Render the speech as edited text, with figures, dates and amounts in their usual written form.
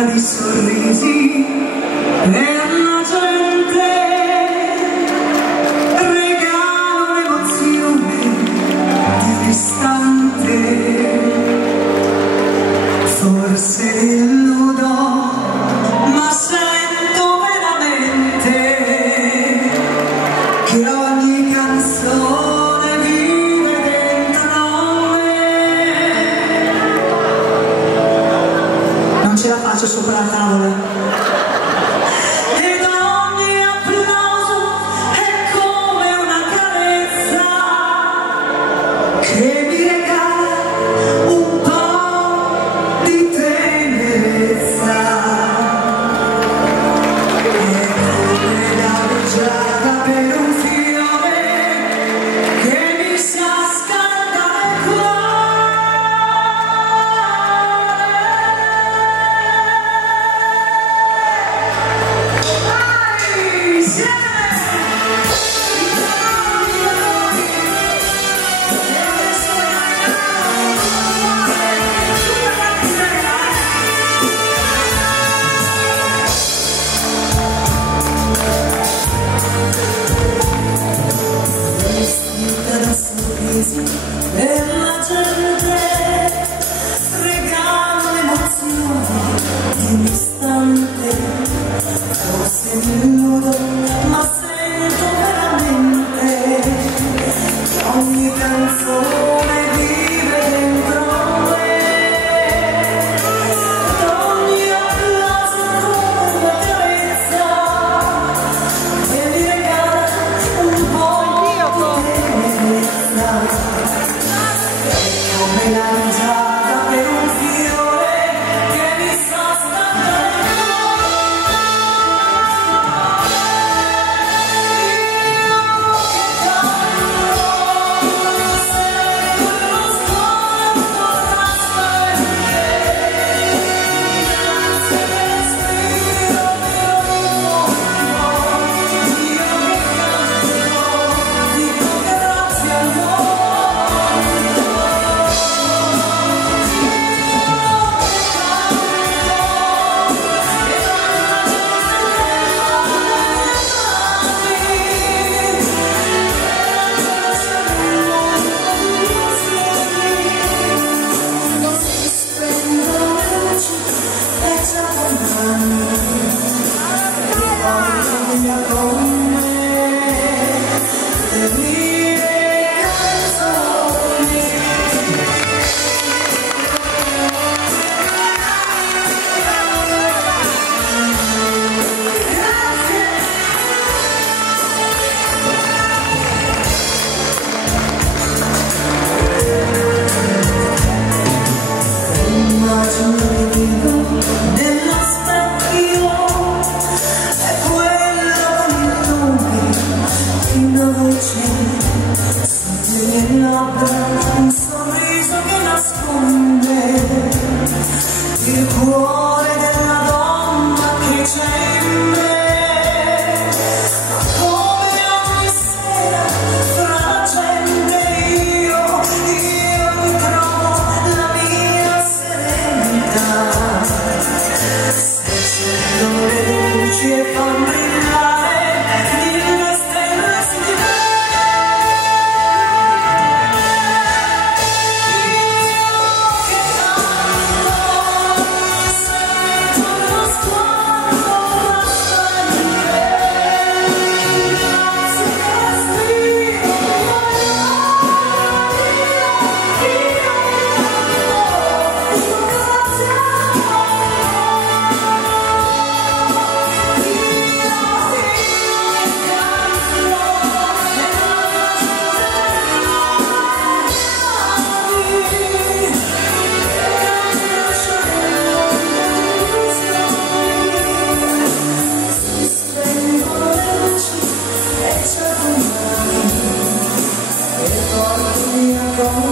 fatta di sorrisi per la gente, regalo l'emozione di un istante, forse illudo, ma sento veramente che ogni canzone vive dentro me. Non ce la faccio sopra la tavola. Ed ogni applauso è come una carezza che mi regala un po' di tenerezza. È come la rugiada per un fiore che mi sa scaldare il della gente, regalo l'emozione di un istante, forse mi illudo, ma sento veramente che ogni canzone vive dentro me, ed ogni applauso come una carezza che mi regala un po' di tenerezza. Come la rugiada per un fiore che mi sa scaldare il nello specchio è quello con il nome fino dove c'è sotto le labbra un sorriso che nasconde il cuore della donna che c'è in me. Ma come ogni sera fra la gente io ritrovo la mia serenità. Se accendo le luci e fan brillare mille stelle su di me, io che canto sento lo sguardo trasparire, grazie che respiro, con